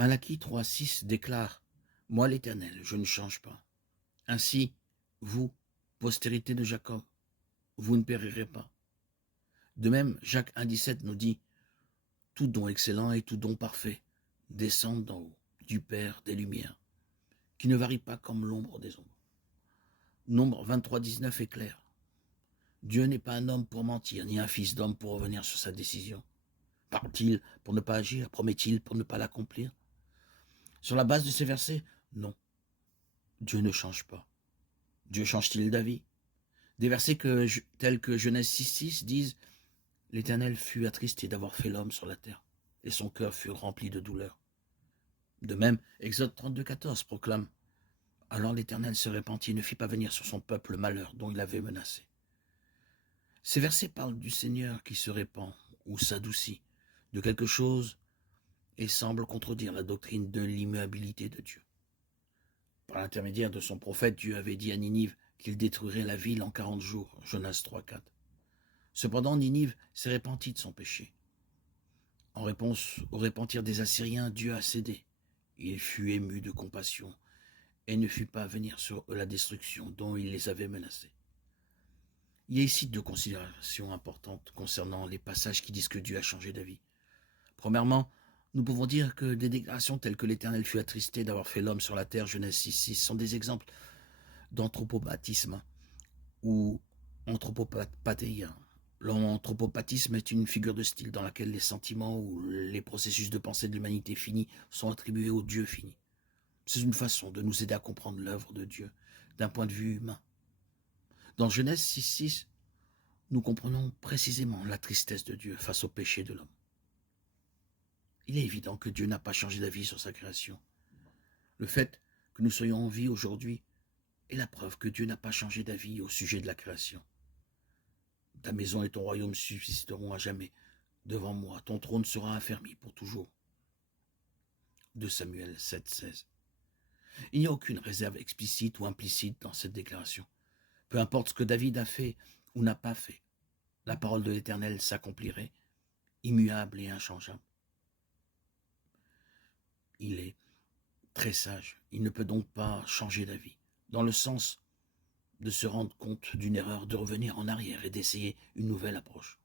Malachie 3,6 déclare « Moi l'Éternel, je ne change pas. Ainsi, vous, postérité de Jacob, vous ne périrez pas. » De même, Jacques 1,17 nous dit « Tout don excellent et tout don parfait descendent d'en haut, du Père des Lumières, qui ne varie pas comme l'ombre des ombres. » Nombre 23,19 est clair. Dieu n'est pas un homme pour mentir, ni un fils d'homme pour revenir sur sa décision. Parle-t-il pour ne pas agir? Promet-il pour ne pas l'accomplir? Sur la base de ces versets, non. Dieu ne change pas. Dieu change-t-il d'avis? Des versets tels que Genèse 6,6 disent « L'Éternel fut attristé d'avoir fait l'homme sur la terre, et son cœur fut rempli de douleur. » De même, Exode 32,14 proclame « Alors l'Éternel se répandit et ne fit pas venir sur son peuple le malheur dont il avait menacé. » Ces versets parlent du Seigneur qui se répand ou s'adoucit de quelque chose et semble contredire la doctrine de l'immuabilité de Dieu. Par l'intermédiaire de son prophète, Dieu avait dit à Ninive qu'il détruirait la ville en 40 jours, Jonas 3,4. Cependant, Ninive s'est repentie de son péché. En réponse au repentir des Assyriens, Dieu a cédé. Il fut ému de compassion et ne fut pas venir sur eux la destruction dont il les avait menacés. Il y a ici deux considérations importantes concernant les passages qui disent que Dieu a changé d'avis. Premièrement, nous pouvons dire que des déclarations telles que l'Éternel fut attristé d'avoir fait l'homme sur la terre, Genèse 6,6, sont des exemples d'anthropopathisme ou anthropopathéia. L'anthropopathisme est une figure de style dans laquelle les sentiments ou les processus de pensée de l'humanité finie sont attribués au Dieu fini. C'est une façon de nous aider à comprendre l'œuvre de Dieu d'un point de vue humain. Dans Genèse 6,6, nous comprenons précisément la tristesse de Dieu face au péché de l'homme. Il est évident que Dieu n'a pas changé d'avis sur sa création. Le fait que nous soyons en vie aujourd'hui est la preuve que Dieu n'a pas changé d'avis au sujet de la création. Ta maison et ton royaume subsisteront à jamais. Devant moi, ton trône sera affermi pour toujours. 2 Samuel 7,16. Il n'y a aucune réserve explicite ou implicite dans cette déclaration. Peu importe ce que David a fait ou n'a pas fait, la parole de l'Éternel s'accomplirait, immuable et inchangeable. Il est très sage. Il ne peut donc pas changer d'avis, dans le sens de se rendre compte d'une erreur, de revenir en arrière et d'essayer une nouvelle approche.